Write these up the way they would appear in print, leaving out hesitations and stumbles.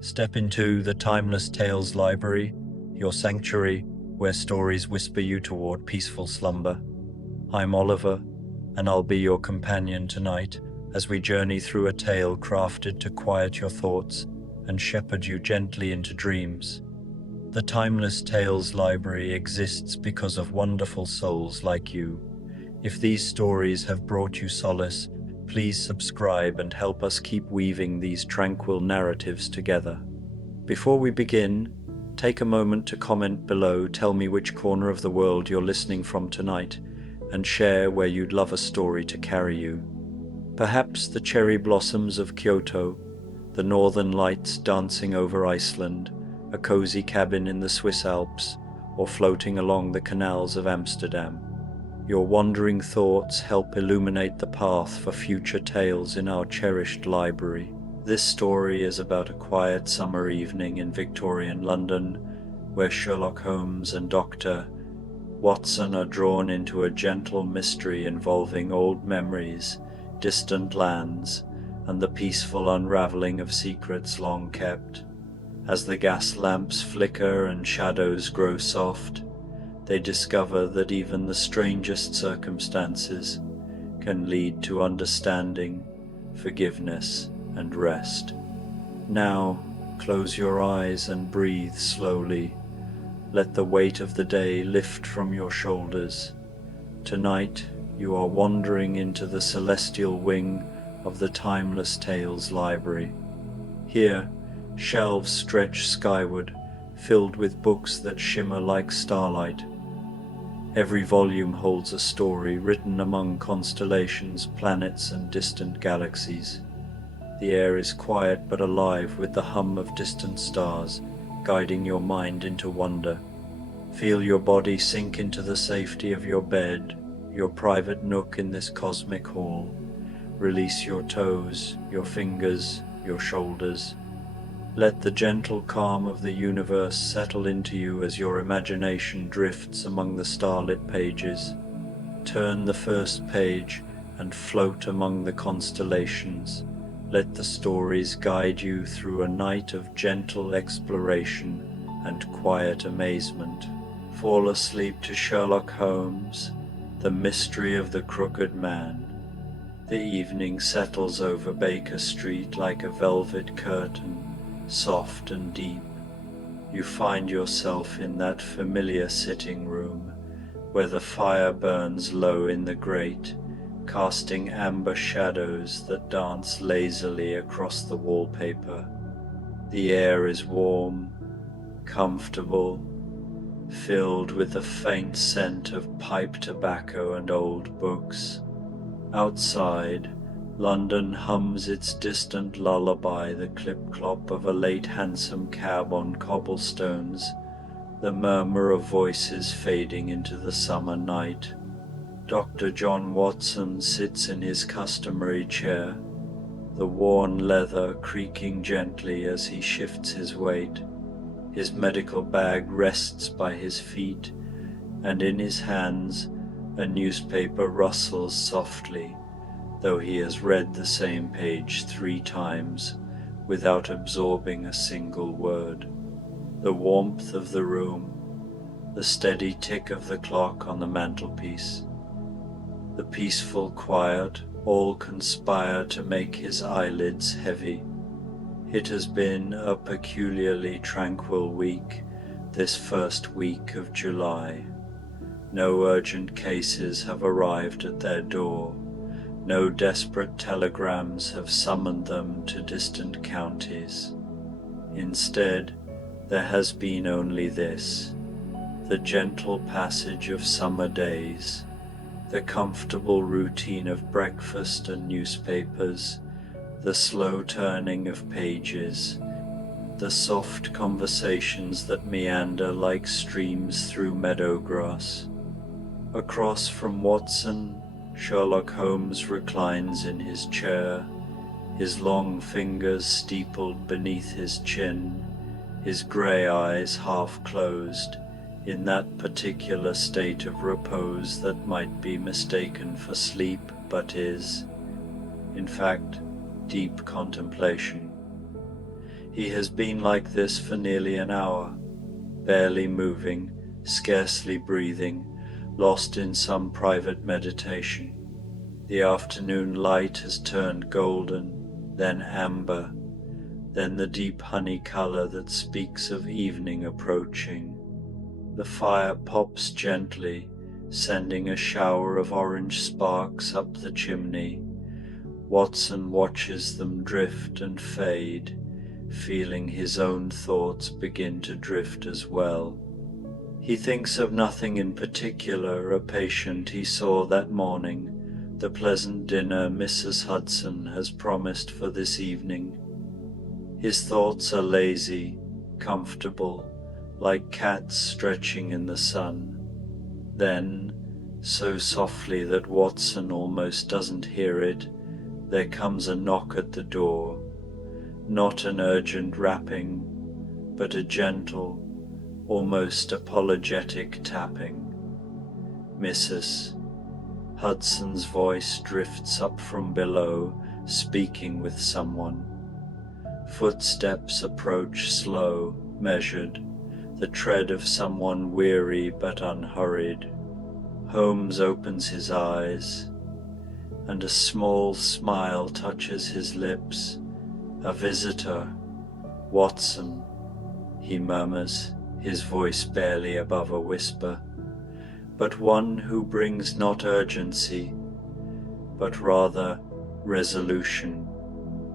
Step into the Timeless Tales Library, your sanctuary where stories whisper you toward peaceful slumber. I'm Oliver, and I'll be your companion tonight as we journey through a tale crafted to quiet your thoughts and shepherd you gently into dreams. The Timeless Tales Library exists because of wonderful souls like you. If these stories have brought you solace, please subscribe and help us keep weaving these tranquil narratives together. Before we begin, take a moment to comment below, tell me which corner of the world you're listening from tonight, and share where you'd love a story to carry you. Perhaps the cherry blossoms of Kyoto, the northern lights dancing over Iceland, a cozy cabin in the Swiss Alps, or floating along the canals of Amsterdam. Your wandering thoughts help illuminate the path for future tales in our cherished library. This story is about a quiet summer evening in Victorian London, where Sherlock Holmes and Dr. Watson are drawn into a gentle mystery involving old memories, distant lands, and the peaceful unraveling of secrets long kept. As the gas lamps flicker and shadows grow soft, they discover that even the strangest circumstances can lead to understanding, forgiveness, and rest. Now, close your eyes and breathe slowly. Let the weight of the day lift from your shoulders. Tonight, you are wandering into the celestial wing of the Timeless Tales Library. Here, shelves stretch skyward, filled with books that shimmer like starlight. Every volume holds a story written among constellations, planets, and distant galaxies. The air is quiet but alive with the hum of distant stars, guiding your mind into wonder. Feel your body sink into the safety of your bed, your private nook in this cosmic hall. Release your toes, your fingers, your shoulders. Let the gentle calm of the universe settle into you as your imagination drifts among the starlit pages. Turn the first page and float among the constellations. Let the stories guide you through a night of gentle exploration and quiet amazement. Fall asleep to Sherlock Holmes, the mystery of the crooked man. The evening settles over Baker Street like a velvet curtain, soft and deep. You find yourself in that familiar sitting room, where the fire burns low in the grate, casting amber shadows that dance lazily across the wallpaper. The air is warm, comfortable, filled with the faint scent of pipe tobacco and old books. Outside, London hums its distant lullaby, the clip-clop of a late hansom cab on cobblestones, the murmur of voices fading into the summer night. Dr. John Watson sits in his customary chair, the worn leather creaking gently as he shifts his weight. His medical bag rests by his feet, and in his hands a newspaper rustles softly, though he has read the same page 3 times without absorbing a single word. The warmth of the room, the steady tick of the clock on the mantelpiece, the peaceful quiet, all conspire to make his eyelids heavy. It has been a peculiarly tranquil week, this first week of July. No urgent cases have arrived at their door. No desperate telegrams have summoned them to distant counties. Instead, there has been only this: the gentle passage of summer days, the comfortable routine of breakfast and newspapers, the slow turning of pages, the soft conversations that meander like streams through meadow grass. Across from Watson, Sherlock Holmes reclines in his chair, his long fingers steepled beneath his chin, his grey eyes half closed, in that particular state of repose that might be mistaken for sleep but is, in fact, deep contemplation. He has been like this for nearly an hour, barely moving, scarcely breathing, lost in some private meditation. The afternoon light has turned golden, then amber, then the deep honey color that speaks of evening approaching. The fire pops gently, sending a shower of orange sparks up the chimney. Watson watches them drift and fade, feeling his own thoughts begin to drift as well. He thinks of nothing in particular, a patient he saw that morning, the pleasant dinner Mrs. Hudson has promised for this evening. His thoughts are lazy, comfortable, like cats stretching in the sun. Then, so softly that Watson almost doesn't hear it, there comes a knock at the door. Not an urgent rapping, but a gentle, almost apologetic tapping. Mrs. Hudson's voice drifts up from below, speaking with someone. Footsteps approach slow, measured, the tread of someone weary but unhurried. Holmes opens his eyes, and a small smile touches his lips. A visitor, Watson, he murmurs, his voice barely above a whisper, but one who brings not urgency, but rather resolution.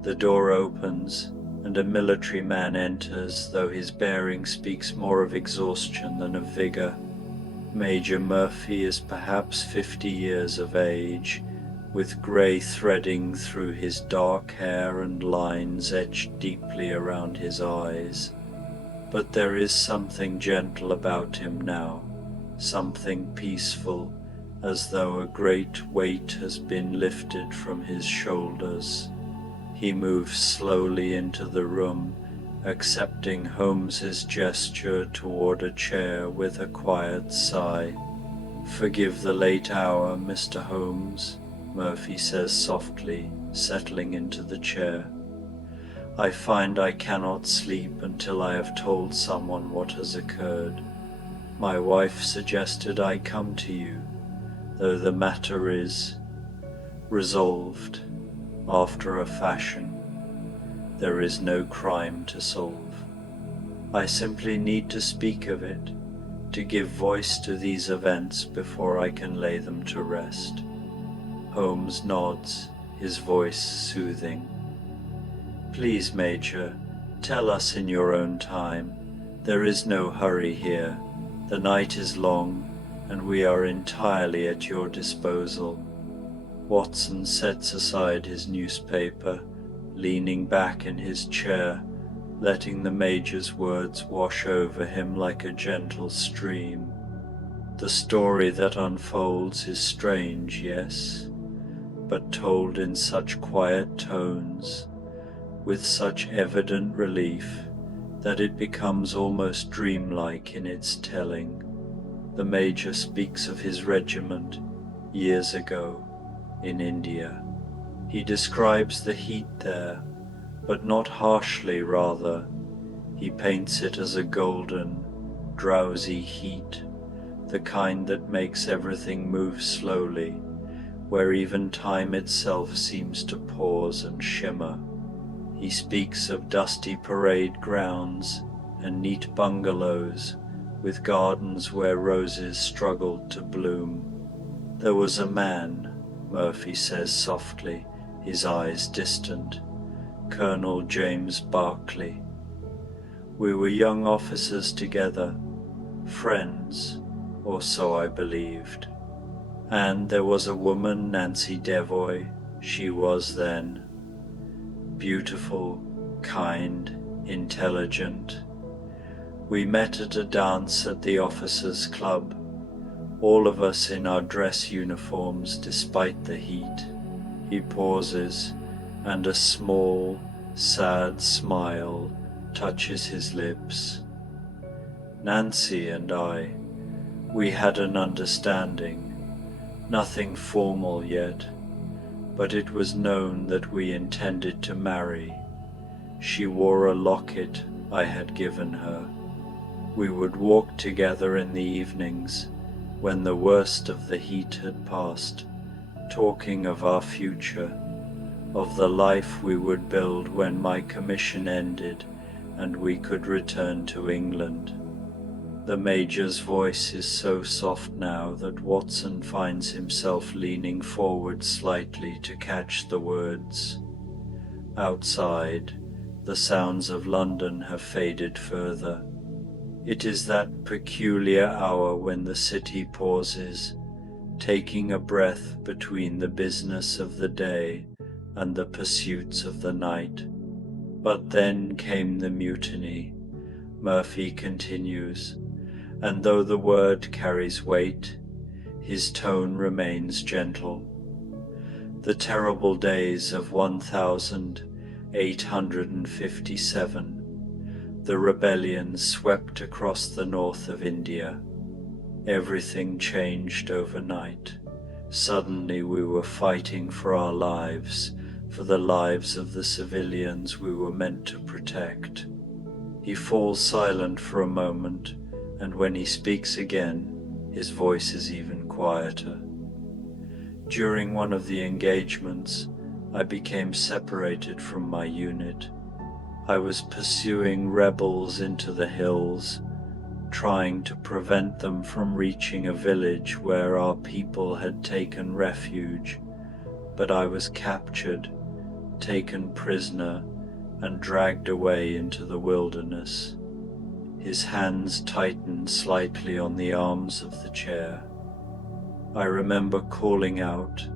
The door opens, and a military man enters, though his bearing speaks more of exhaustion than of vigor. Major Murphy is perhaps 50 years of age, with grey threading through his dark hair and lines etched deeply around his eyes. But there is something gentle about him now, something peaceful, as though a great weight has been lifted from his shoulders. He moves slowly into the room, accepting Holmes's gesture toward a chair with a quiet sigh. "Forgive the late hour, Mr. Holmes," Murphy says softly, settling into the chair. "I find I cannot sleep until I have told someone what has occurred. My wife suggested I come to you, though the matter is resolved after a fashion. There is no crime to solve. I simply need to speak of it, to give voice to these events before I can lay them to rest." Holmes nods, his voice soothing. "Please, Major, tell us in your own time. There is no hurry here. The night is long, and we are entirely at your disposal." Watson sets aside his newspaper, leaning back in his chair, letting the Major's words wash over him like a gentle stream. "The story that unfolds is strange, yes, but told in such quiet tones, with such evident relief, that it becomes almost dreamlike in its telling." The Major speaks of his regiment, years ago, in India. He describes the heat there, but not harshly, rather. He paints it as a golden, drowsy heat, the kind that makes everything move slowly, where even time itself seems to pause and shimmer. He speaks of dusty parade grounds and neat bungalows with gardens where roses struggled to bloom. "There was a man," Murphy says softly, his eyes distant, "Colonel James Berkeley. We were young officers together, friends, or so I believed. And there was a woman, Nancy Devoy, she was then. Beautiful, kind, intelligent. We met at a dance at the officers' club, all of us in our dress uniforms despite the heat." He pauses, and a small, sad smile touches his lips. "Nancy and I, we had an understanding, nothing formal yet, but it was known that we intended to marry. She wore a locket I had given her. We would walk together in the evenings, when the worst of the heat had passed, talking of our future, of the life we would build when my commission ended and we could return to England. The Major's voice is so soft now that Watson finds himself leaning forward slightly to catch the words. Outside, the sounds of London have faded further. It is that peculiar hour when the city pauses, taking a breath between the business of the day and the pursuits of the night. But then came the mutiny, Murphy continues, and though the word carries weight, his tone remains gentle. The terrible days of 1857, the rebellion swept across the north of India. Everything changed overnight. Suddenly we were fighting for our lives, for the lives of the civilians we were meant to protect. He falls silent for a moment, and when he speaks again, his voice is even quieter. During one of the engagements, I became separated from my unit. I was pursuing rebels into the hills, trying to prevent them from reaching a village where our people had taken refuge, but I was captured, taken prisoner, and dragged away into the wilderness. His hands tightened slightly on the arms of the chair. I remember calling out,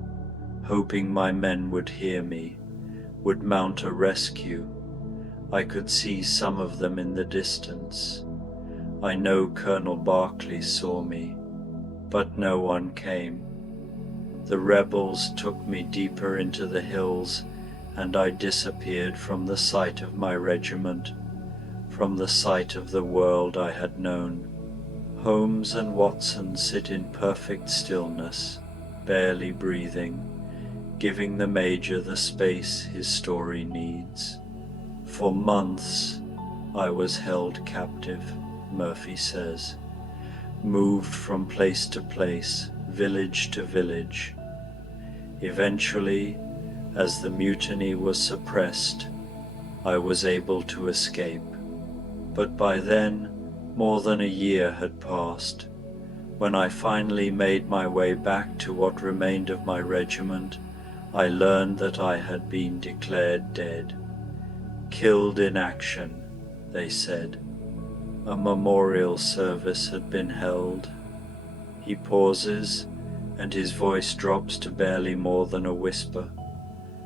hoping my men would hear me, would mount a rescue. I could see some of them in the distance. I know Colonel Berkeley saw me, but no one came. The rebels took me deeper into the hills, and I disappeared from the sight of my regiment, from the sight of the world I had known. Holmes and Watson sit in perfect stillness, barely breathing, giving the Major the space his story needs. For months I was held captive, Murphy says, moved from place to place, village to village. Eventually, as the mutiny was suppressed, I was able to escape. But by then, more than a year had passed. When I finally made my way back to what remained of my regiment, I learned that I had been declared dead. Killed in action, they said. A memorial service had been held. He pauses, and his voice drops to barely more than a whisper.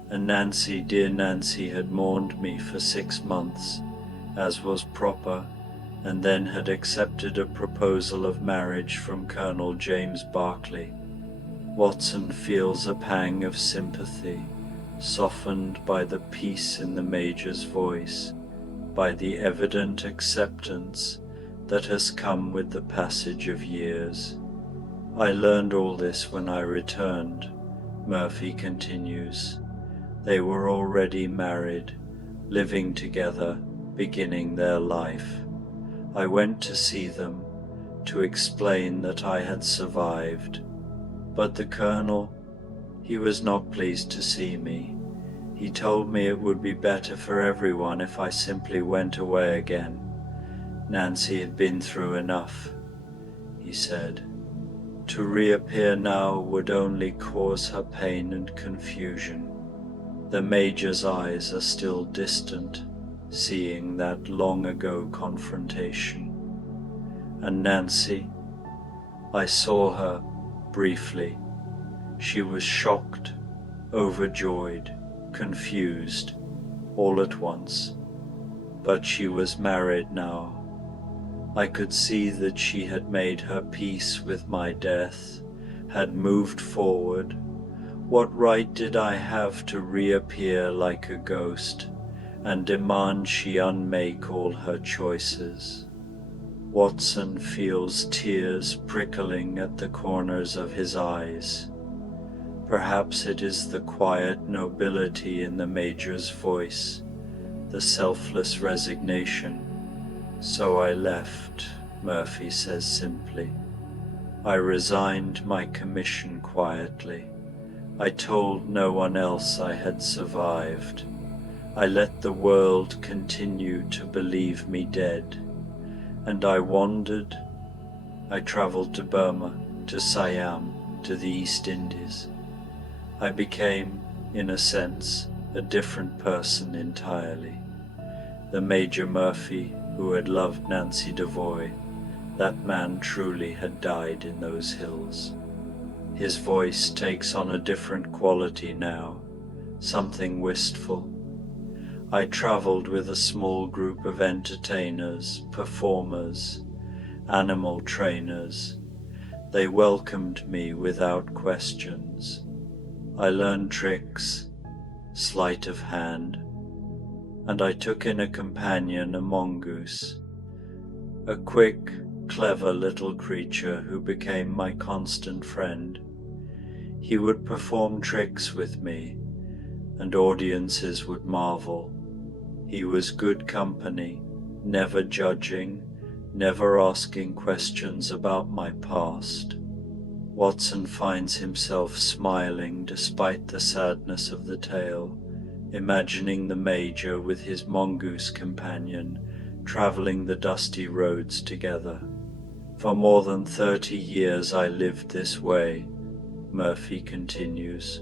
And Nancy, dear Nancy, had mourned me for 6 months, as was proper, and then had accepted a proposal of marriage from Colonel James Berkeley. Watson feels a pang of sympathy, softened by the peace in the Major's voice, by the evident acceptance that has come with the passage of years. I learned all this when I returned, Murphy continues. They were already married, living together, beginning their life. I went to see them, to explain that I had survived. But the Colonel, he was not pleased to see me. He told me it would be better for everyone if I simply went away again. Nancy had been through enough, he said. To reappear now would only cause her pain and confusion. The Major's eyes are still distant, seeing that long-ago confrontation. And Nancy, I saw her briefly. She was shocked, overjoyed, confused, all at once. But she was married now. I could see that she had made her peace with my death, had moved forward. What right did I have to reappear like a ghost and demand she unmake all her choices? Watson feels tears prickling at the corners of his eyes. Perhaps it is the quiet nobility in the Major's voice, the selfless resignation. So I left, Murphy says simply. I resigned my commission quietly. I told no one else I had survived. I let the world continue to believe me dead. And I wandered. I traveled to Burma, to Siam, to the East Indies. I became, in a sense, a different person entirely. The Major Murphy who had loved Nancy Devoy, that man truly had died in those hills. His voice takes on a different quality now, something wistful. I traveled with a small group of entertainers, performers, animal trainers. They welcomed me without questions. I learned tricks, sleight of hand, and I took in a companion, a mongoose, a quick, clever little creature who became my constant friend. He would perform tricks with me, and audiences would marvel. He was good company, never judging, never asking questions about my past. Watson finds himself smiling despite the sadness of the tale, imagining the Major with his mongoose companion traveling the dusty roads together. For more than 30 years I lived this way, Murphy continues,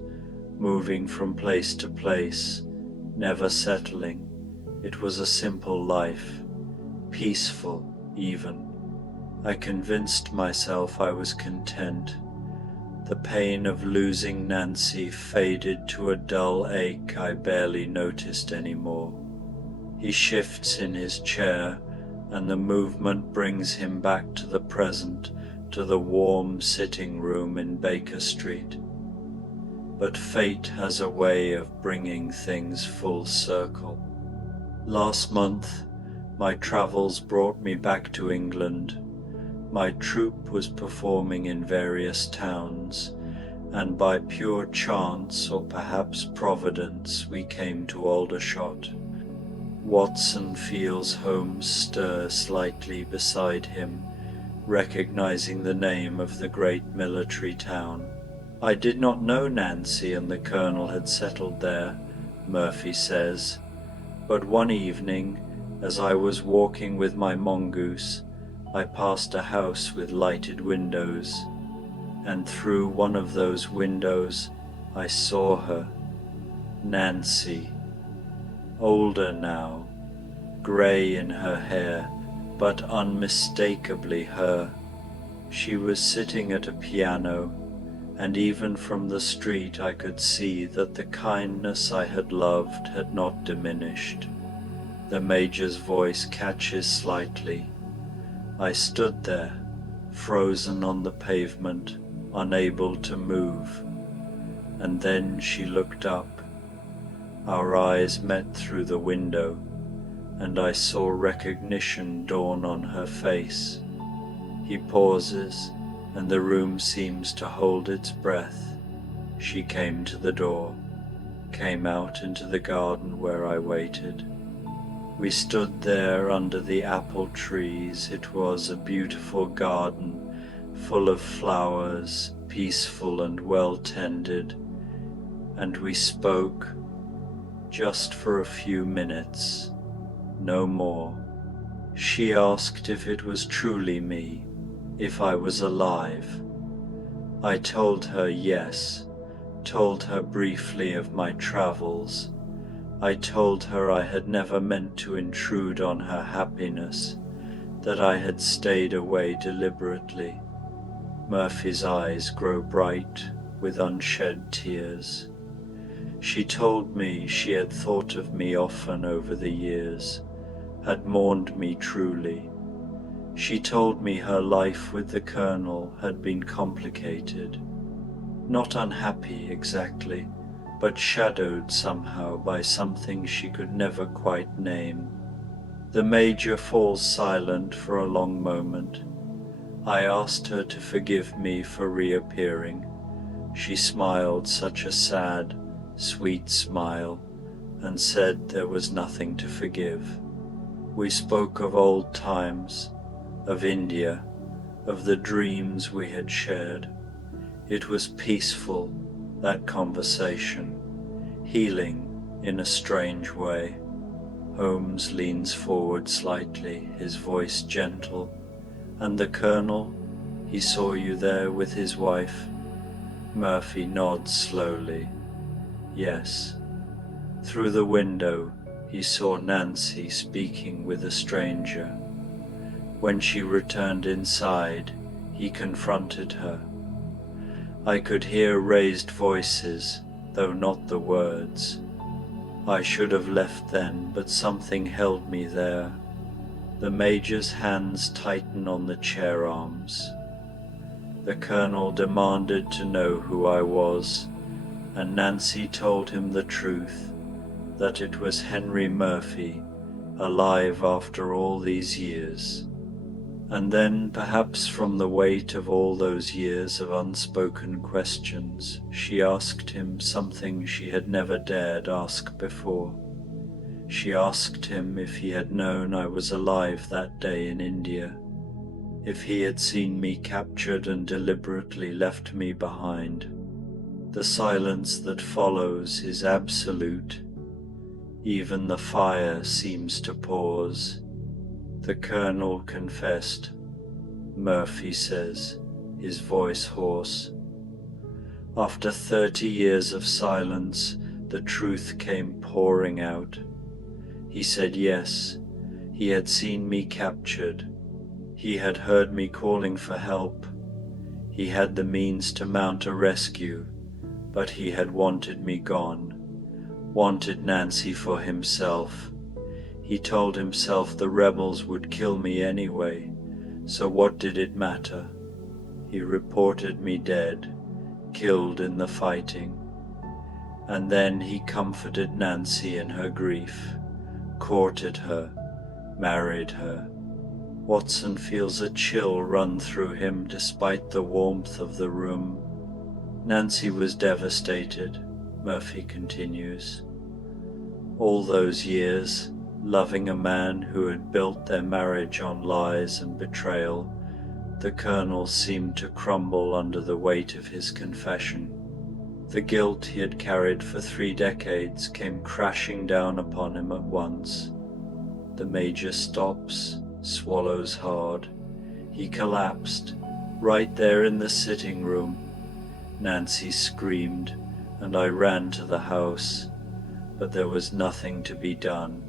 moving from place to place, never settling. It was a simple life, peaceful even. I convinced myself I was content. The pain of losing Nancy faded to a dull ache I barely noticed anymore. He shifts in his chair, and the movement brings him back to the present, to the warm sitting room in Baker Street. But fate has a way of bringing things full circle. Last month, my travels brought me back to England. My troupe was performing in various towns, and by pure chance or perhaps providence we came to Aldershot. Watson feels Holmes stir slightly beside him, recognizing the name of the great military town. I did not know Nancy and the Colonel had settled there, Murphy says, but one evening, as I was walking with my mongoose, I passed a house with lighted windows, and through one of those windows I saw her, Nancy, older now, grey in her hair, but unmistakably her. She was sitting at a piano, and even from the street I could see that the kindness I had loved had not diminished. The Major's voice catches slightly. I stood there, frozen on the pavement, unable to move, and then she looked up. Our eyes met through the window, and I saw recognition dawn on her face. He pauses, and the room seems to hold its breath. She came to the door, came out into the garden where I waited. We stood there under the apple trees. It was a beautiful garden, full of flowers, peaceful and well tended, and we spoke just for a few minutes, no more. She asked if it was truly me, if I was alive. I told her yes, told her briefly of my travels. I told her I had never meant to intrude on her happiness, that I had stayed away deliberately. Murphy's eyes grow bright with unshed tears. She told me she had thought of me often over the years, had mourned me truly. She told me her life with the Colonel had been complicated, not unhappy exactly, but shadowed somehow by something she could never quite name. The Major falls silent for a long moment. I asked her to forgive me for reappearing. She smiled such a sad, sweet smile, and said there was nothing to forgive. We spoke of old times, of India, of the dreams we had shared. It was peaceful, that conversation, healing in a strange way. Holmes leans forward slightly, his voice gentle. And the Colonel, he saw you there with his wife? Murphy nods slowly. Yes. Through the window, he saw Nancy speaking with a stranger. When she returned inside, he confronted her. I could hear raised voices, though not the words. I should have left then, but something held me there. The Major's hands tighten on the chair arms. The Colonel demanded to know who I was, and Nancy told him the truth, that it was Henry Murphy, alive after all these years. And then, perhaps from the weight of all those years of unspoken questions, she asked him something she had never dared ask before. She asked him if he had known I was alive that day in India, if he had seen me captured and deliberately left me behind. The silence that follows is absolute. Even the fire seems to pause. The Colonel confessed. Murphy says, his voice hoarse. After 30 years of silence, the truth came pouring out. He said yes, he had seen me captured. He had heard me calling for help. He had the means to mount a rescue, but he had wanted me gone, wanted Nancy for himself. He told himself the rebels would kill me anyway, so what did it matter? He reported me dead, killed in the fighting. And then he comforted Nancy in her grief, courted her, married her. Watson feels a chill run through him despite the warmth of the room. Nancy was devastated, Murphy continues. All those years, loving a man who had built their marriage on lies and betrayal, the Colonel seemed to crumble under the weight of his confession. The guilt he had carried for 3 decades came crashing down upon him at once. The Major stops, swallows hard. He collapsed, right there in the sitting room. Nancy screamed, and I ran to the house, but there was nothing to be done.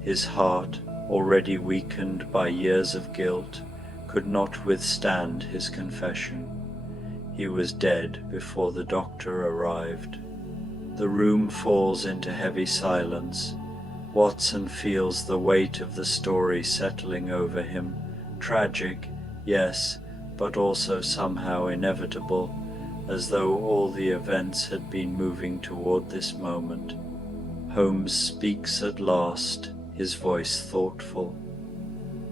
His heart, already weakened by years of guilt, could not withstand his confession. He was dead before the doctor arrived. The room falls into heavy silence. Watson feels the weight of the story settling over him. Tragic, yes, but also somehow inevitable, as though all the events had been moving toward this moment. Holmes speaks at last, his voice thoughtful.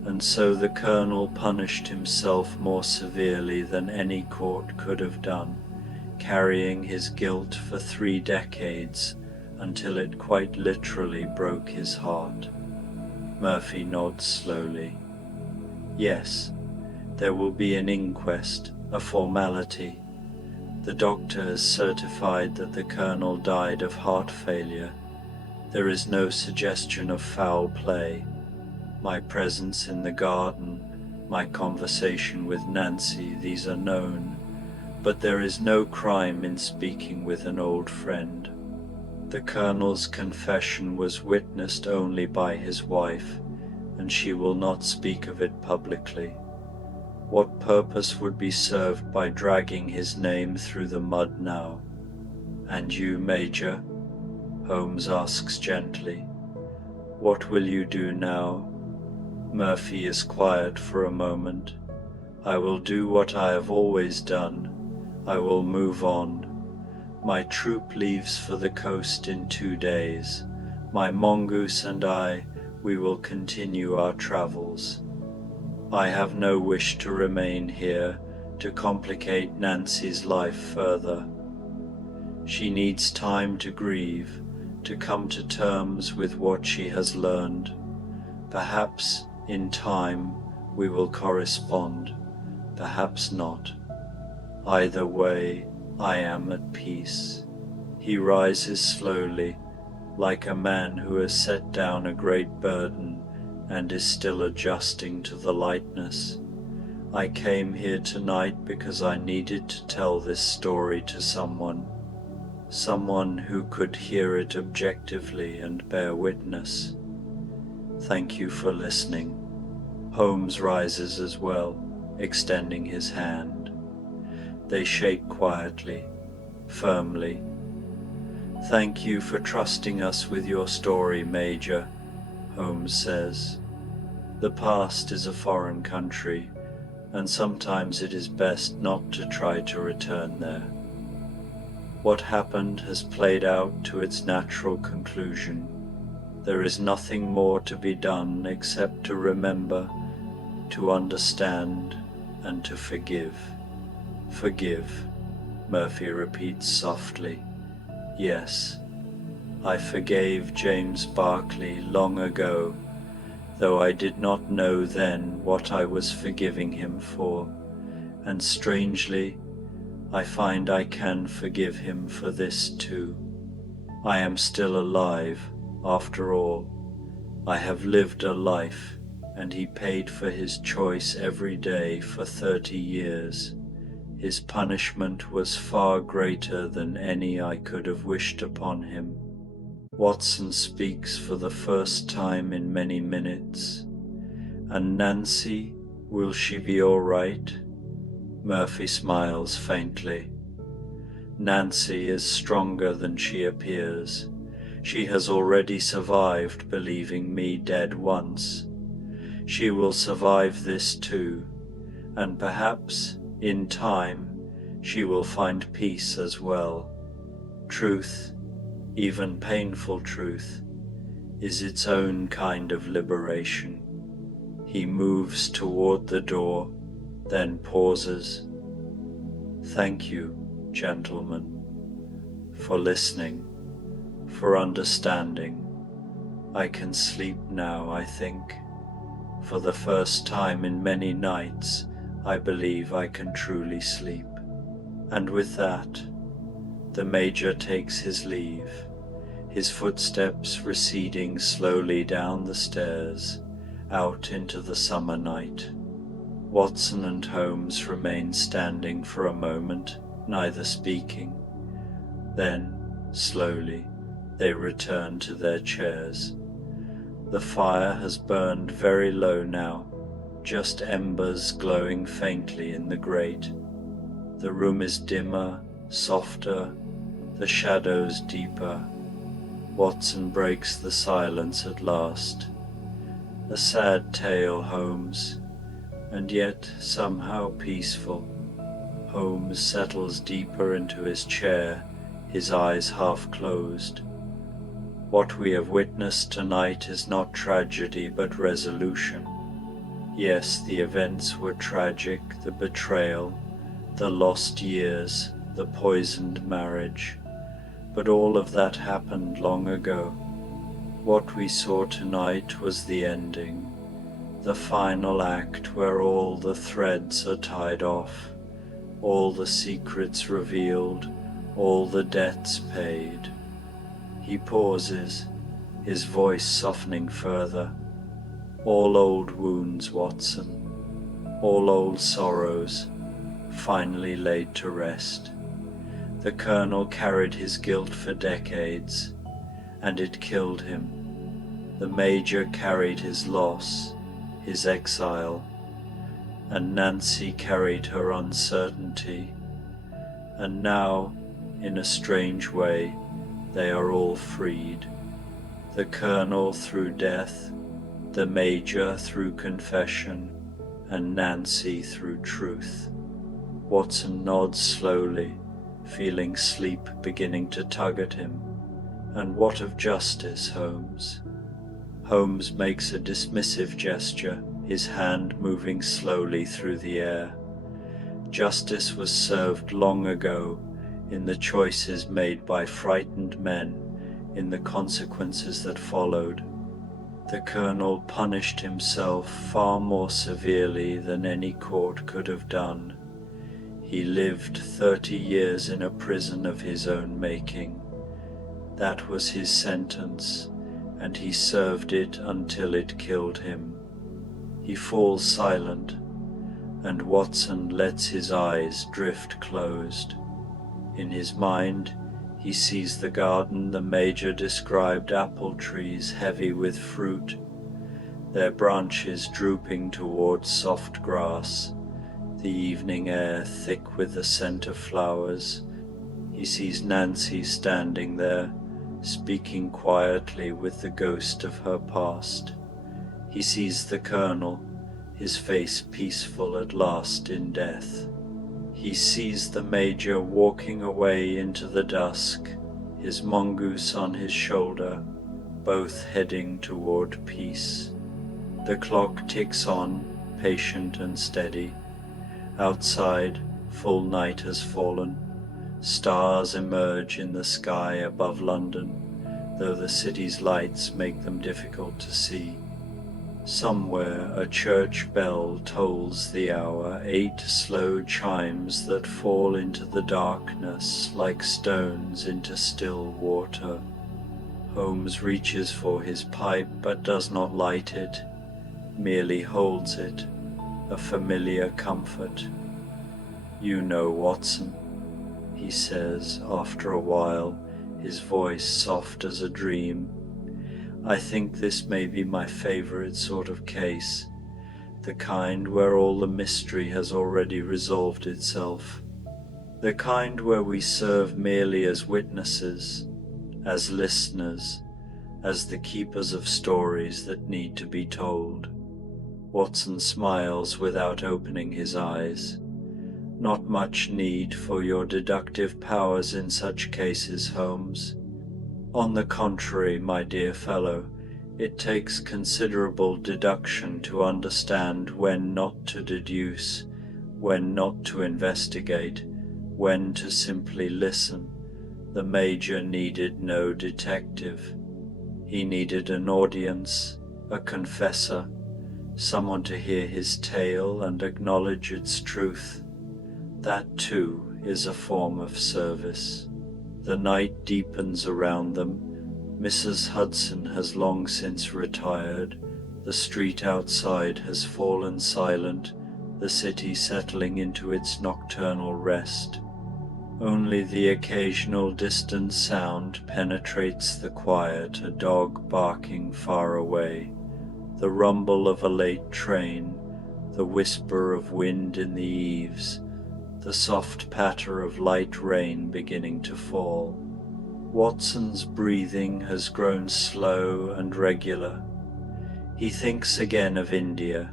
And so the Colonel punished himself more severely than any court could have done, carrying his guilt for 3 decades, until it quite literally broke his heart. Murphy nods slowly. Yes, there will be an inquest, a formality. The doctor has certified that the Colonel died of heart failure. There is no suggestion of foul play. My presence in the garden, my conversation with Nancy, these are known, but there is no crime in speaking with an old friend. The Colonel's confession was witnessed only by his wife, and she will not speak of it publicly. What purpose would be served by dragging his name through the mud now? And you, Major? Holmes asks gently. What will you do now? Murphy is quiet for a moment. I will do what I have always done. I will move on. My troop leaves for the coast in 2 days. My mongoose and I, we will continue our travels. I have no wish to remain here to complicate Nancy's life further. She needs time to grieve, to come to terms with what she has learned. Perhaps in time we will correspond, perhaps not. Either way, I am at peace. He rises slowly, like a man who has set down a great burden and is still adjusting to the lightness. I came here tonight because I needed to tell this story to someone who could hear it objectively and bear witness. Thank you for listening. Holmes rises as well, extending his hand. They shake quietly, firmly. Thank you for trusting us with your story, Major, Holmes says. The past is a foreign country, and sometimes it is best not to try to return there. What happened has played out to its natural conclusion. There is nothing more to be done except to remember, to understand, and to forgive. Forgive, Murphy repeats softly. Yes, I forgave James Barclay long ago, though I did not know then what I was forgiving him for, and strangely, I find I can forgive him for this too. I am still alive, after all. I have lived a life, and he paid for his choice every day for 30 years. His punishment was far greater than any I could have wished upon him. Watson speaks for the first time in many minutes. And Nancy, will she be all right? Murphy smiles faintly. Nancy is stronger than she appears. She has already survived believing me dead once. She will survive this too, and perhaps, in time, she will find peace as well. Truth, even painful truth, is its own kind of liberation. He moves toward the door, then pauses. Thank you, gentlemen, for listening, for understanding. I can sleep now, I think. For the first time in many nights, I believe I can truly sleep. And with that, the Major takes his leave, his footsteps receding slowly down the stairs, out into the summer night. Watson and Holmes remain standing for a moment, neither speaking. Then, slowly, they return to their chairs. The fire has burned very low now, just embers glowing faintly in the grate. The room is dimmer, softer, the shadows deeper. Watson breaks the silence at last. A sad tale, Holmes, and yet somehow peaceful. Holmes settles deeper into his chair, his eyes half closed. What we have witnessed tonight is not tragedy but resolution. Yes, the events were tragic, the betrayal, the lost years, the poisoned marriage, but all of that happened long ago. What we saw tonight was the ending, the final act where all the threads are tied off, all the secrets revealed, all the debts paid. He pauses, his voice softening further. All old wounds, Watson, all old sorrows, finally laid to rest. The Colonel carried his guilt for decades, and it killed him. The Major carried his loss, his exile, and Nancy carried her uncertainty. And now, in a strange way, they are all freed. The Colonel through death, the Major through confession, and Nancy through truth. Watson nods slowly, feeling sleep beginning to tug at him. And what of justice, Holmes? Holmes makes a dismissive gesture, his hand moving slowly through the air. Justice was served long ago in the choices made by frightened men in the consequences that followed. The Colonel punished himself far more severely than any court could have done. He lived 30 years in a prison of his own making. That was his sentence, and he served it until it killed him. He falls silent, and Watson lets his eyes drift closed. In his mind, he sees the garden the Major described, apple trees heavy with fruit, their branches drooping towards soft grass, the evening air thick with the scent of flowers. He sees Nancy standing there, speaking quietly with the ghost of her past. He sees the Colonel, his face peaceful at last in death. He sees the Major walking away into the dusk, his mongoose on his shoulder, both heading toward peace. The clock ticks on, patient and steady. Outside, full night has fallen. Stars emerge in the sky above London, though the city's lights make them difficult to see. Somewhere a church bell tolls the hour, 8 slow chimes that fall into the darkness like stones into still water. Holmes reaches for his pipe but does not light it, merely holds it, a familiar comfort. "You know, Watson," he says after a while, his voice soft as a dream. "I think this may be my favorite sort of case, the kind where all the mystery has already resolved itself, the kind where we serve merely as witnesses, as listeners, as the keepers of stories that need to be told." Watson smiles without opening his eyes. "Not much need for your deductive powers in such cases, Holmes. On the contrary, my dear fellow, it takes considerable deduction to understand when not to deduce, when not to investigate, when to simply listen. The Major needed no detective. He needed an audience, a confessor, someone to hear his tale and acknowledge its truth. That, too, is a form of service. The night deepens around them. Mrs. Hudson has long since retired. The street outside has fallen silent, the city settling into its nocturnal rest. Only the occasional distant sound penetrates the quiet, a dog barking far away, the rumble of a late train, the whisper of wind in the eaves, the soft patter of light rain beginning to fall. Watson's breathing has grown slow and regular. He thinks again of India,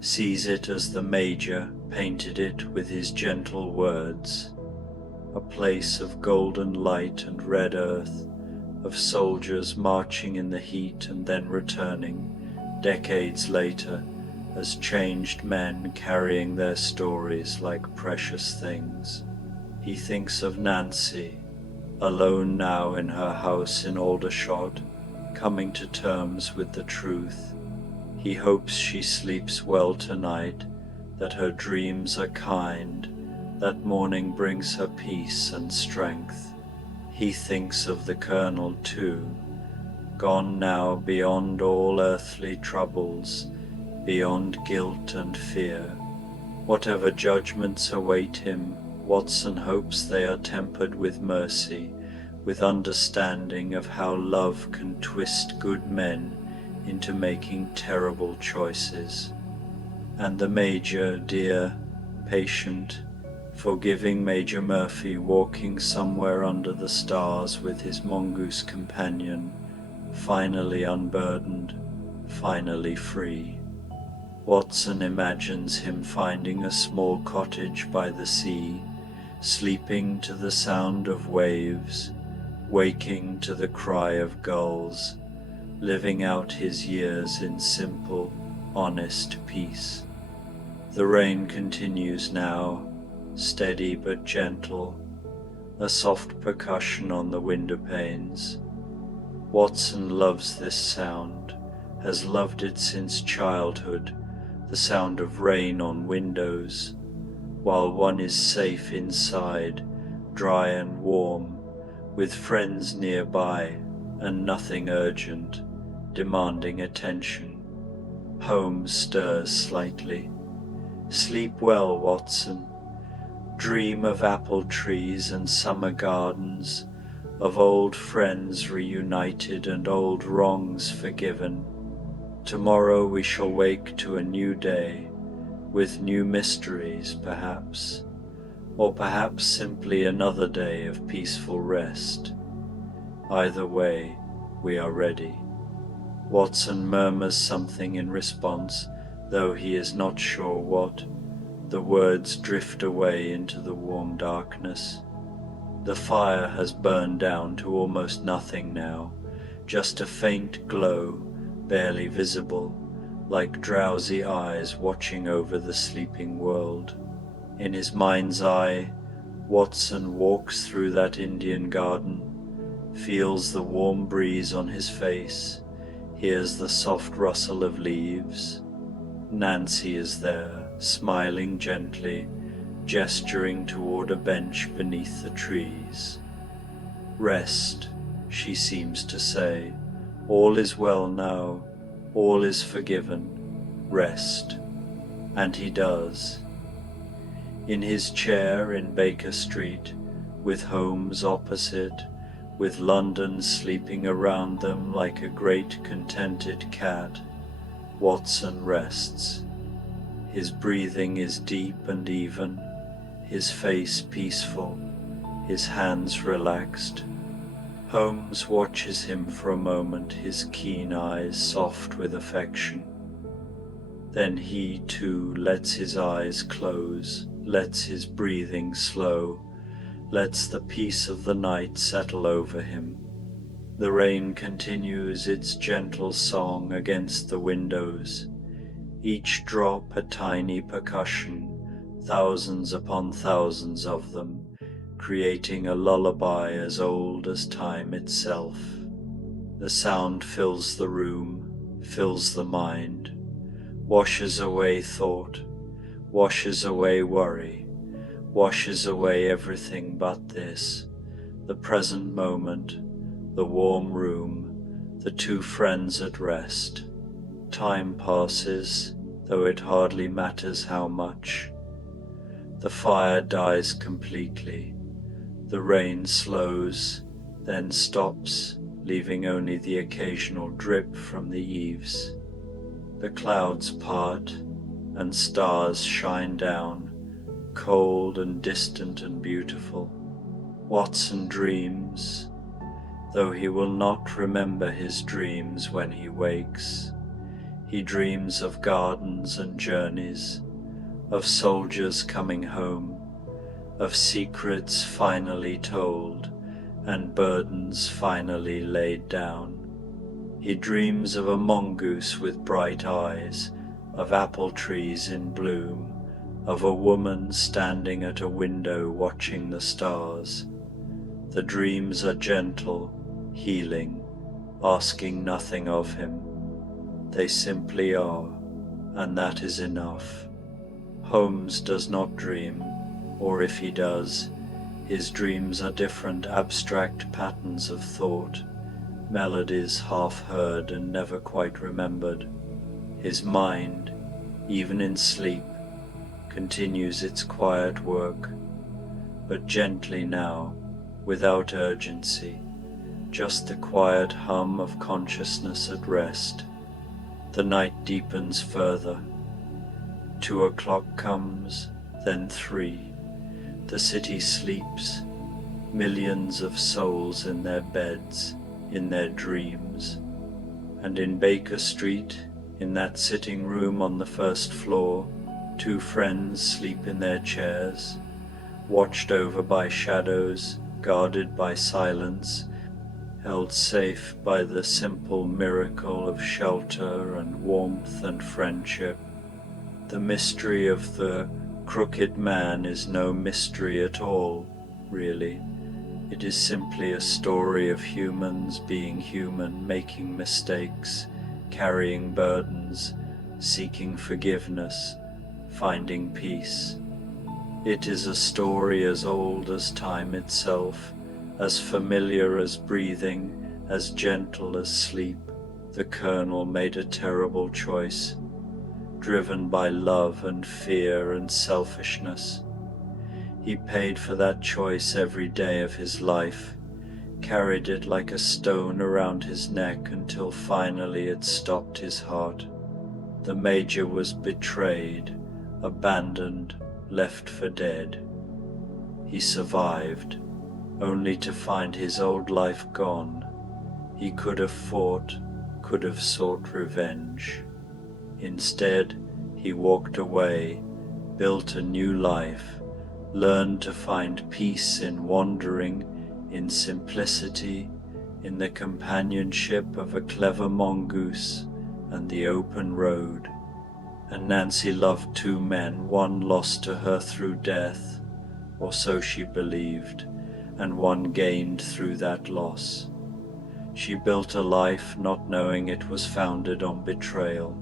sees it as the Major painted it with his gentle words, a place of golden light and red earth, of soldiers marching in the heat and then returning, decades later, as changed men carrying their stories like precious things. He thinks of Nancy, alone now in her house in Aldershot, coming to terms with the truth. He hopes she sleeps well tonight, that her dreams are kind, that morning brings her peace and strength. He thinks of the Colonel too, gone now beyond all earthly troubles, beyond guilt and fear. Whatever judgments await him, Watson hopes they are tempered with mercy, with understanding of how love can twist good men into making terrible choices. And the Major, dear, patient, forgiving Major Murphy, walking somewhere under the stars with his mongoose companion, finally unburdened, finally free. Watson imagines him finding a small cottage by the sea, sleeping to the sound of waves, waking to the cry of gulls, living out his years in simple, honest peace. The rain continues now, steady but gentle, a soft percussion on the window panes. Watson loves this sound, has loved it since childhood, the sound of rain on windows, while one is safe inside, dry and warm, with friends nearby, and nothing urgent, demanding attention. Holmes stirs slightly. Sleep well, Watson. Dream of apple trees and summer gardens, of old friends reunited and old wrongs forgiven. Tomorrow we shall wake to a new day, with new mysteries, perhaps, or perhaps simply another day of peaceful rest. Either way, we are ready. Watson murmurs something in response, though he is not sure what. The words drift away into the warm darkness. The fire has burned down to almost nothing now, just a faint glow, barely visible, like drowsy eyes watching over the sleeping world. In his mind's eye, Watson walks through that Indian garden, feels the warm breeze on his face, hears the soft rustle of leaves. Nancy is there, smiling gently, gesturing toward a bench beneath the trees. Rest, she seems to say. All is well now, all is forgiven. Rest. And he does. In his chair in Baker Street, with Holmes opposite, with London sleeping around them like a great contented cat, Watson rests. His breathing is deep and even, his face peaceful, his hands relaxed. Holmes watches him for a moment, his keen eyes soft with affection. Then he, too, lets his eyes close, lets his breathing slow, lets the peace of the night settle over him. The rain continues its gentle song against the windows, each drop a tiny percussion, thousands upon thousands of them, creating a lullaby as old as time itself. The sound fills the room, fills the mind, washes away thought, washes away worry, washes away everything but this, the present moment, the warm room, the two friends at rest. Time passes, though it hardly matters how much. The fire dies completely. The rain slows, then stops, leaving only the occasional drip from the eaves. The clouds part, and stars shine down, cold and distant and beautiful. Watson dreams, though he will not remember his dreams when he wakes. He dreams of gardens and journeys, of soldiers coming home, of secrets finally told, and burdens finally laid down. He dreams of a mongoose with bright eyes, of apple trees in bloom, of a woman standing at a window watching the stars. The dreams are gentle, healing, asking nothing of him. They simply are, and that is enough. Holmes does not dream, or if he does, his dreams are different abstract patterns of thought, melodies half heard and never quite remembered. His mind, even in sleep, continues its quiet work, but gently now, without urgency, just the quiet hum of consciousness at rest. The night deepens further. 2 o'clock comes, then 3. The city sleeps, millions of souls in their beds, in their dreams. And in Baker Street, in that sitting room on the first floor, 2 friends sleep in their chairs, watched over by shadows, guarded by silence, held safe by the simple miracle of shelter and warmth and friendship. The mystery of the crooked man is no mystery at all, really. It is simply a story of humans being human, making mistakes, carrying burdens, seeking forgiveness, finding peace. It is a story as old as time itself, as familiar as breathing, as gentle as sleep. The Colonel made a terrible choice, driven by love and fear and selfishness. He paid for that choice every day of his life, carried it like a stone around his neck until finally it stopped his heart. The Major was betrayed, abandoned, left for dead. He survived, only to find his old life gone. He could have fought, could have sought revenge. Instead, he walked away, built a new life, learned to find peace in wandering, in simplicity, in the companionship of a clever mongoose and the open road. And Nancy loved two men, one lost to her through death, or so she believed, and one gained through that loss. She built a life not knowing it was founded on betrayal.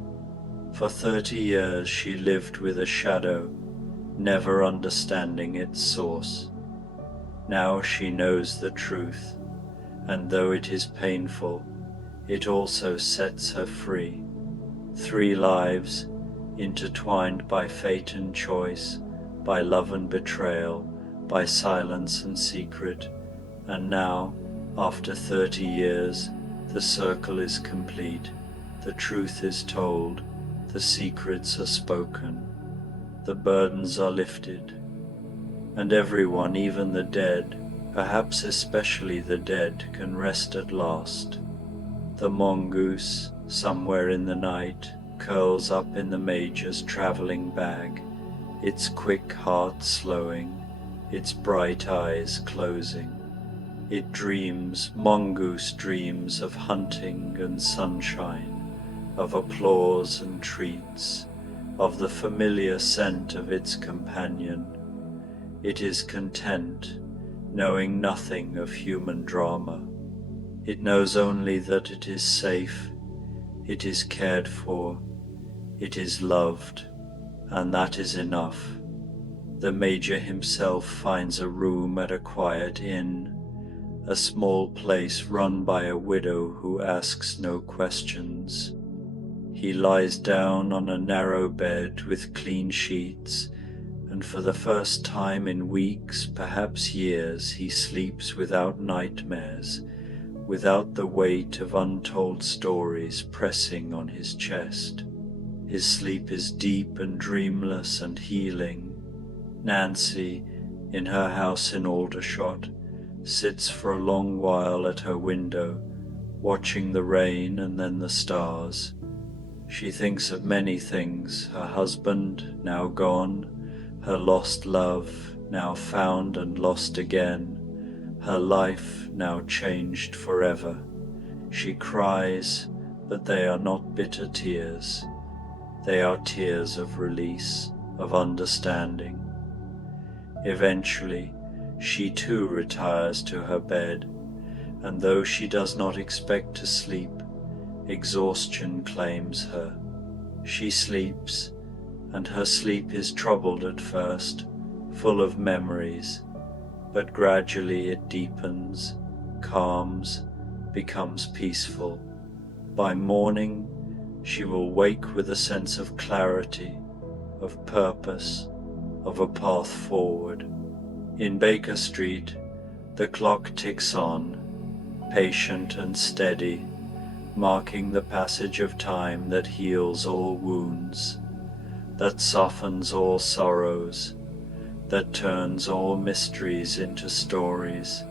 For 30 years she lived with a shadow, never understanding its source. Now she knows the truth, and though it is painful, it also sets her free. 3 lives, intertwined by fate and choice, by love and betrayal, by silence and secret, and now, after 30 years, the circle is complete, the truth is told, the secrets are spoken, the burdens are lifted, and everyone, even the dead, perhaps especially the dead, can rest at last. The mongoose, somewhere in the night, curls up in the Major's traveling bag, its quick heart slowing, its bright eyes closing. It dreams, mongoose dreams, of hunting and sunshine, of applause and treats, of the familiar scent of its companion. It is content, knowing nothing of human drama. It knows only that it is safe, it is cared for, it is loved, and that is enough. The Major himself finds a room at a quiet inn, a small place run by a widow who asks no questions. He lies down on a narrow bed with clean sheets, and for the first time in weeks, perhaps years, he sleeps without nightmares, without the weight of untold stories pressing on his chest. His sleep is deep and dreamless and healing. Nancy, in her house in Aldershot, sits for a long while at her window, watching the rain and then the stars. She thinks of many things: her husband, now gone, her lost love, now found and lost again, her life, now changed forever. She cries, but they are not bitter tears. They are tears of release, of understanding. Eventually, she too retires to her bed, and though she does not expect to sleep, exhaustion claims her. She sleeps, and her sleep is troubled at first, full of memories, but gradually it deepens, calms, becomes peaceful. By morning, she will wake with a sense of clarity, of purpose, of a path forward. In Baker Street, the clock ticks on, patient and steady, marking the passage of time that heals all wounds, that softens all sorrows, that turns all mysteries into stories,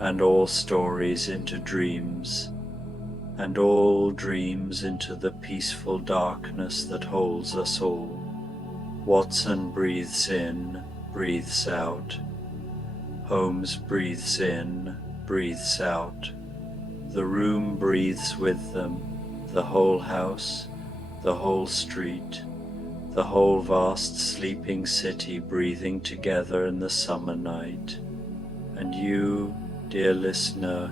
and all stories into dreams, and all dreams into the peaceful darkness that holds us all. Watson breathes in, breathes out. Holmes breathes in, breathes out. The room breathes with them, the whole house, the whole street, the whole vast sleeping city breathing together in the summer night. And you, dear listener,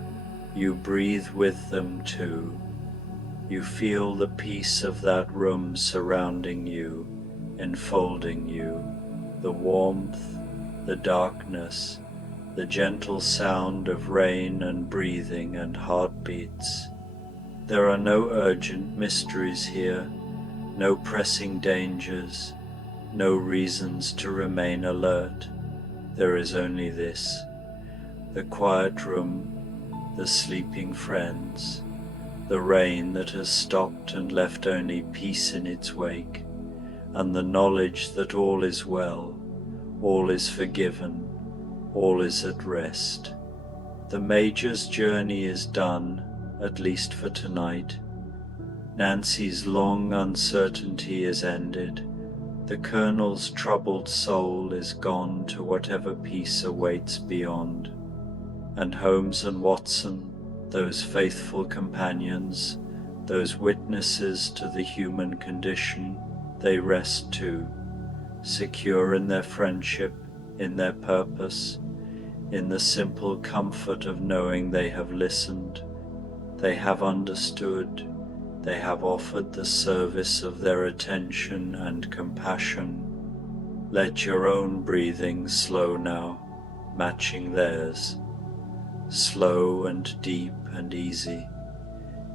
you breathe with them too. You feel the peace of that room surrounding you, enfolding you, the warmth, the darkness, the gentle sound of rain and breathing and heartbeats. There are no urgent mysteries here, no pressing dangers, no reasons to remain alert. There is only this: the quiet room, the sleeping friends, the rain that has stopped and left only peace in its wake, and the knowledge that all is well, all is forgiven, all is at rest. The Major's journey is done, at least for tonight. Nancy's long uncertainty is ended. The Colonel's troubled soul is gone to whatever peace awaits beyond. And Holmes and Watson, those faithful companions, those witnesses to the human condition, they rest too, secure in their friendship, in their purpose, in the simple comfort of knowing they have listened, they have understood, they have offered the service of their attention and compassion. Let your own breathing slow now, matching theirs, slow and deep and easy,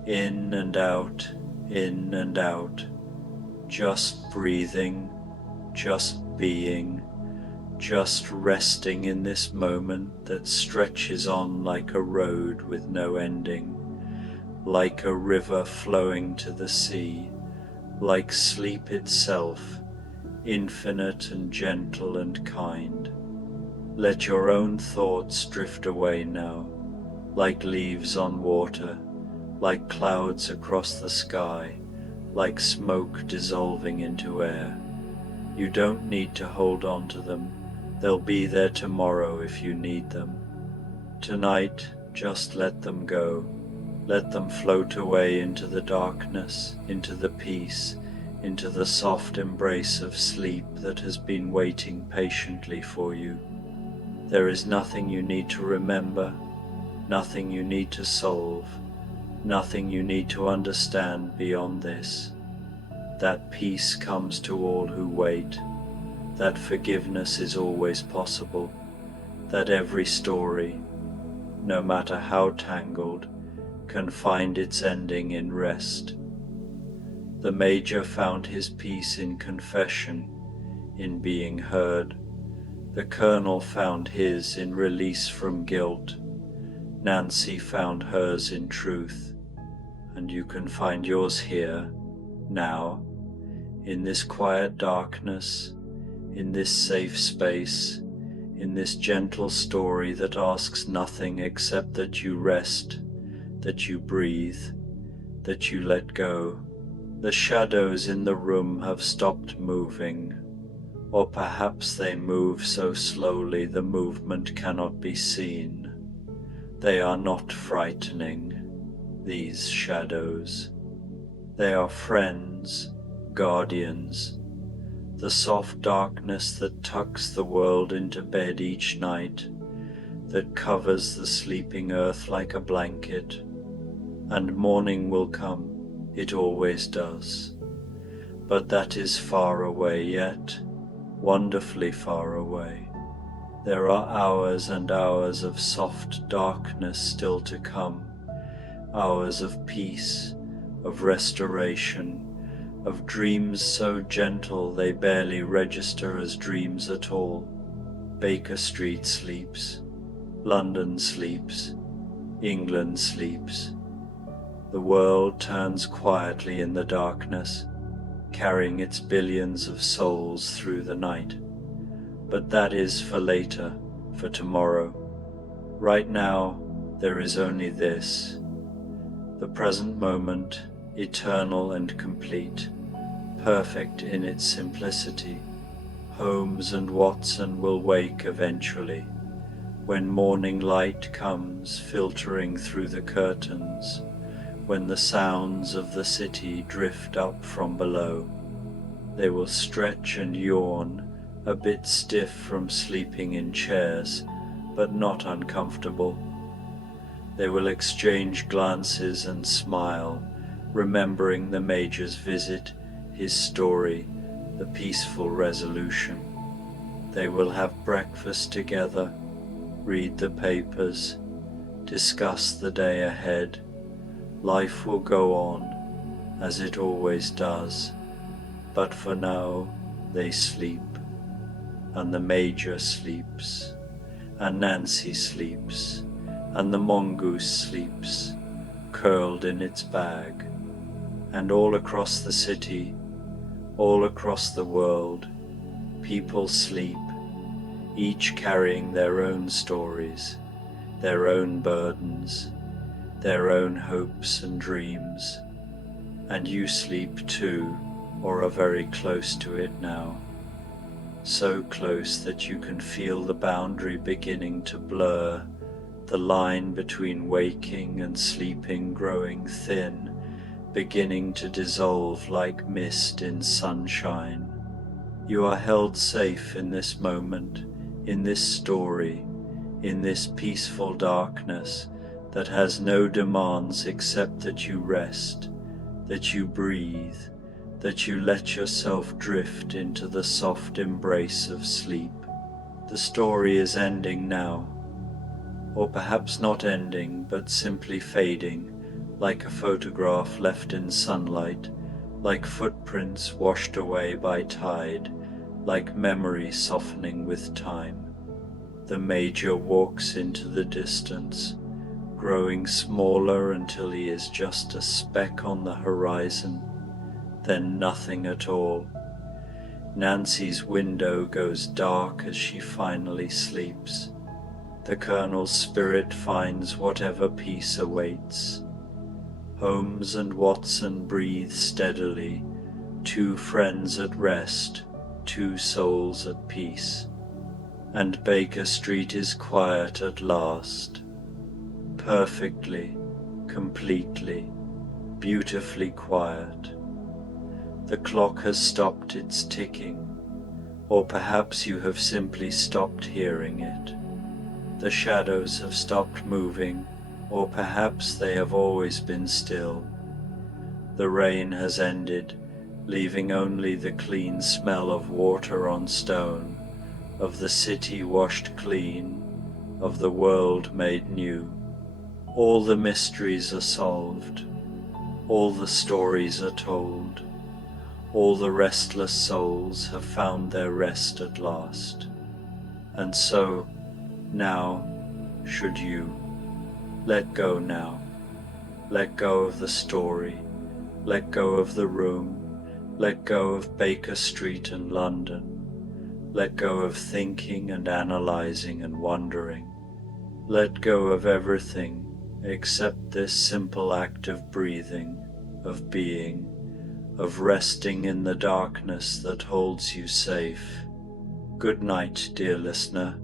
in and out, in and out, just breathing, just being, just resting in this moment that stretches on like a road with no ending, like a river flowing to the sea, like sleep itself, infinite and gentle and kind. Let your own thoughts drift away now, like leaves on water, like clouds across the sky, like smoke dissolving into air. You don't need to hold on to them. They'll be there tomorrow if you need them. Tonight, just let them go. Let them float away into the darkness, into the peace, into the soft embrace of sleep that has been waiting patiently for you. There is nothing you need to remember, nothing you need to solve, nothing you need to understand beyond this. That peace comes to all who wait, that forgiveness is always possible, that every story, no matter how tangled, can find its ending in rest. The Major found his peace in confession, in being heard. The Colonel found his in release from guilt. Nancy found hers in truth. And you can find yours here, now, in this quiet darkness, in this safe space, in this gentle story that asks nothing except that you rest, that you breathe, that you let go. The shadows in the room have stopped moving, or perhaps they move so slowly the movement cannot be seen. They are not frightening, these shadows. They are friends, guardians, the soft darkness that tucks the world into bed each night, that covers the sleeping earth like a blanket. And morning will come, it always does. But that is far away yet, wonderfully far away. There are hours and hours of soft darkness still to come, hours of peace, of restoration, of dreams so gentle they barely register as dreams at all. Baker Street sleeps, London sleeps, England sleeps. The world turns quietly in the darkness, carrying its billions of souls through the night. But that is for later, for tomorrow. Right now, there is only this: the present moment, eternal and complete, perfect in its simplicity. Holmes and Watson will wake eventually, when morning light comes filtering through the curtains, when the sounds of the city drift up from below. They will stretch and yawn, a bit stiff from sleeping in chairs, but not uncomfortable. They will exchange glances and smile, remembering the Major's visit, his story, the peaceful resolution. They will have breakfast together, read the papers, discuss the day ahead. Life will go on, as it always does, but for now they sleep, and the Major sleeps, and Nancy sleeps, and the mongoose sleeps, curled in its bag. And all across the city, all across the world, people sleep, each carrying their own stories, their own burdens, their own hopes and dreams. And you sleep too, or are very close to it now, so close that you can feel the boundary beginning to blur, the line between waking and sleeping growing thin, beginning to dissolve like mist in sunshine. You are held safe in this moment, in this story, in this peaceful darkness that has no demands except that you rest, that you breathe, that you let yourself drift into the soft embrace of sleep. The story is ending now, or perhaps not ending, but simply fading, like a photograph left in sunlight, like footprints washed away by tide, like memory softening with time. The Major walks into the distance, growing smaller until he is just a speck on the horizon, then nothing at all. Nancy's window goes dark as she finally sleeps. The Colonel's spirit finds whatever peace awaits. Holmes and Watson breathe steadily, two friends at rest, two souls at peace. And Baker Street is quiet at last. Perfectly, completely, beautifully quiet. The clock has stopped its ticking, or perhaps you have simply stopped hearing it. The shadows have stopped moving, or perhaps they have always been still. The rain has ended, leaving only the clean smell of water on stone, of the city washed clean, of the world made new. All the mysteries are solved, all the stories are told, all the restless souls have found their rest at last. And so, now, should you. Let go now. Let go of the story. Let go of the room. Let go of Baker Street and London. Let go of thinking and analyzing and wondering. Let go of everything except this simple act of breathing, of being, of resting in the darkness that holds you safe. Good night, dear listener.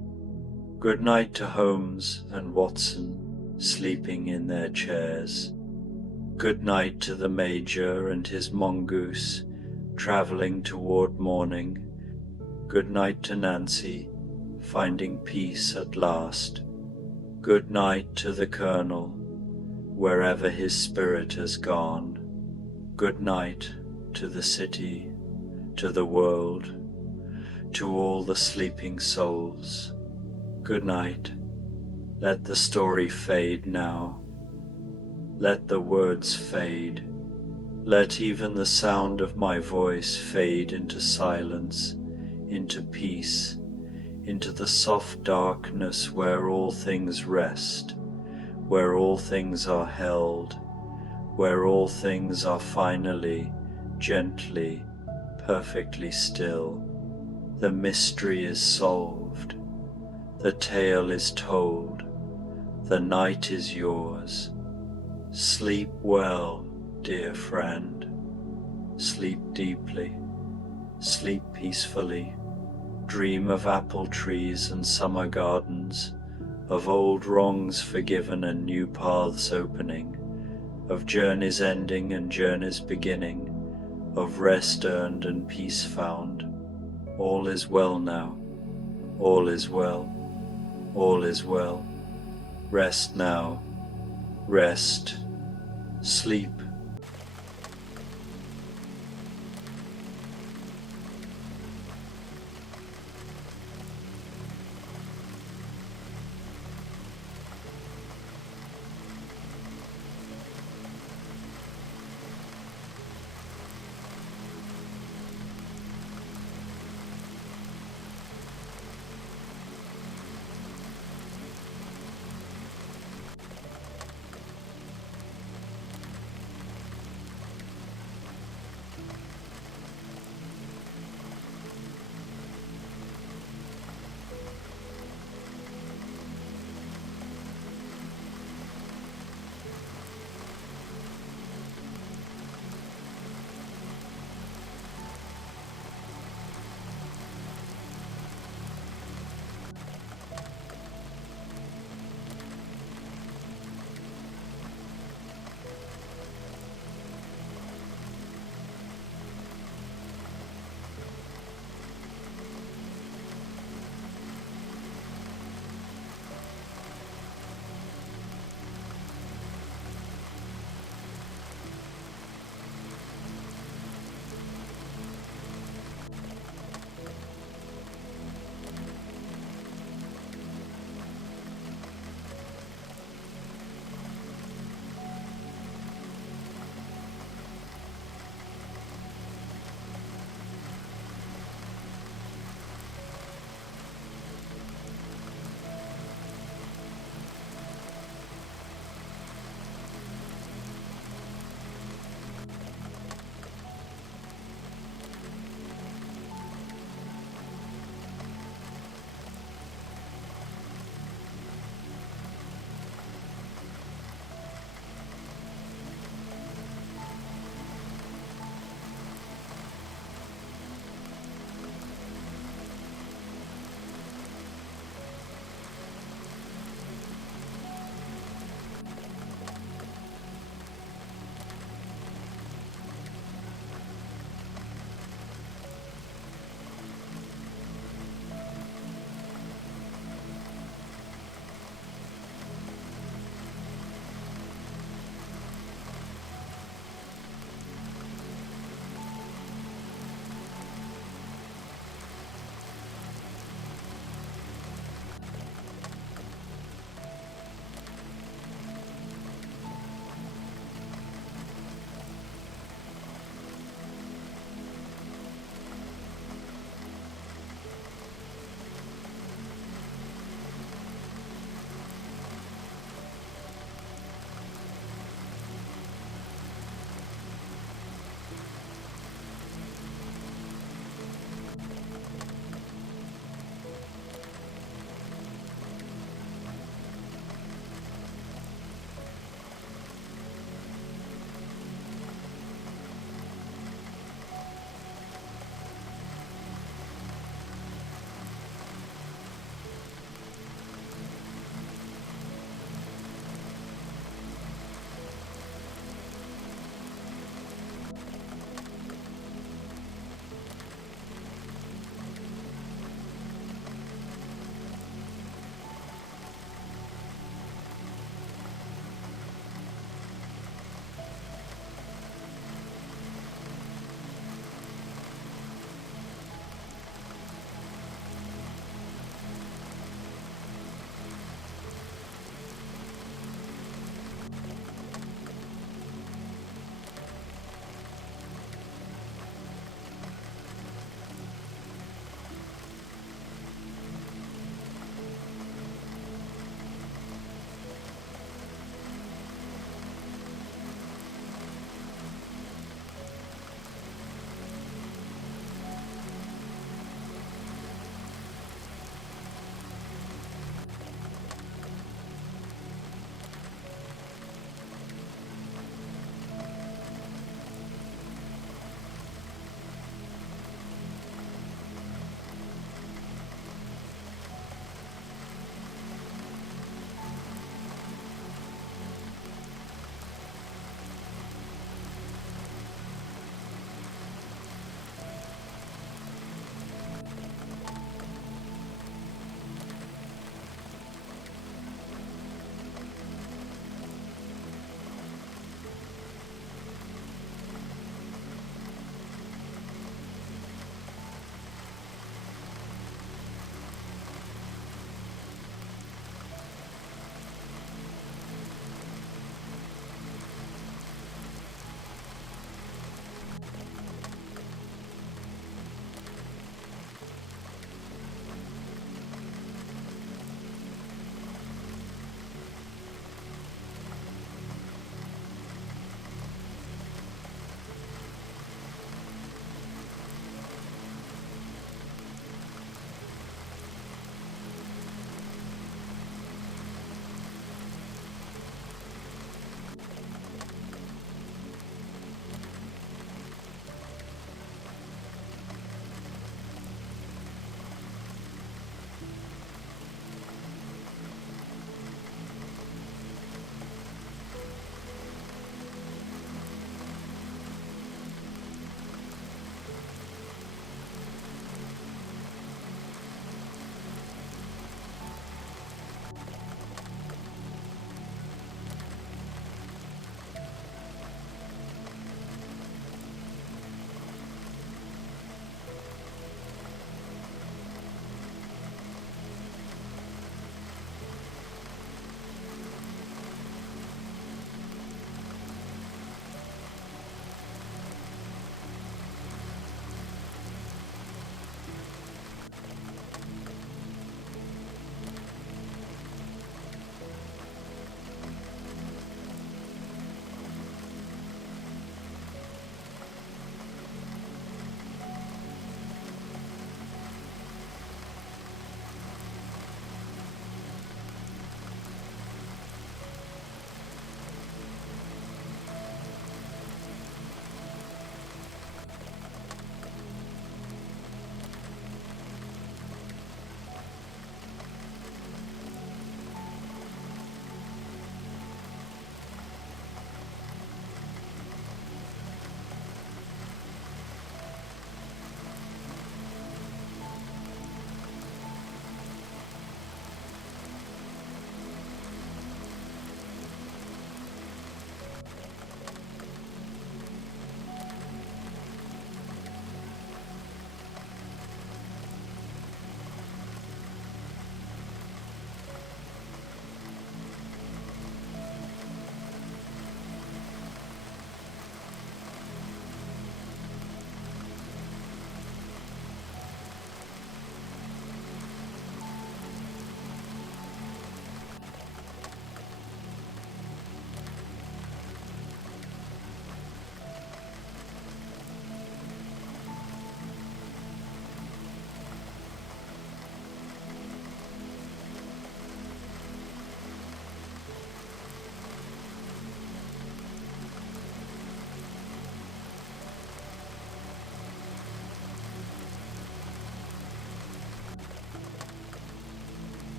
Good night to Holmes and Watson, sleeping in their chairs. Good night to the Major and his mongoose, travelling toward morning. Good night to Nancy, finding peace at last. Good night to the Colonel, wherever his spirit has gone. Good night to the city, to the world, to all the sleeping souls. Good night. Let the story fade now. Let the words fade. Let even the sound of my voice fade into silence, into peace, into the soft darkness where all things rest, where all things are held, where all things are finally, gently, perfectly still. The mystery is solved. The tale is told. The night is yours. Sleep well, dear friend. Sleep deeply. Sleep peacefully. Dream of apple trees and summer gardens, of old wrongs forgiven and new paths opening, of journeys ending and journeys beginning, of rest earned and peace found. All is well now. All is well. All is well. Rest now. Rest. Sleep.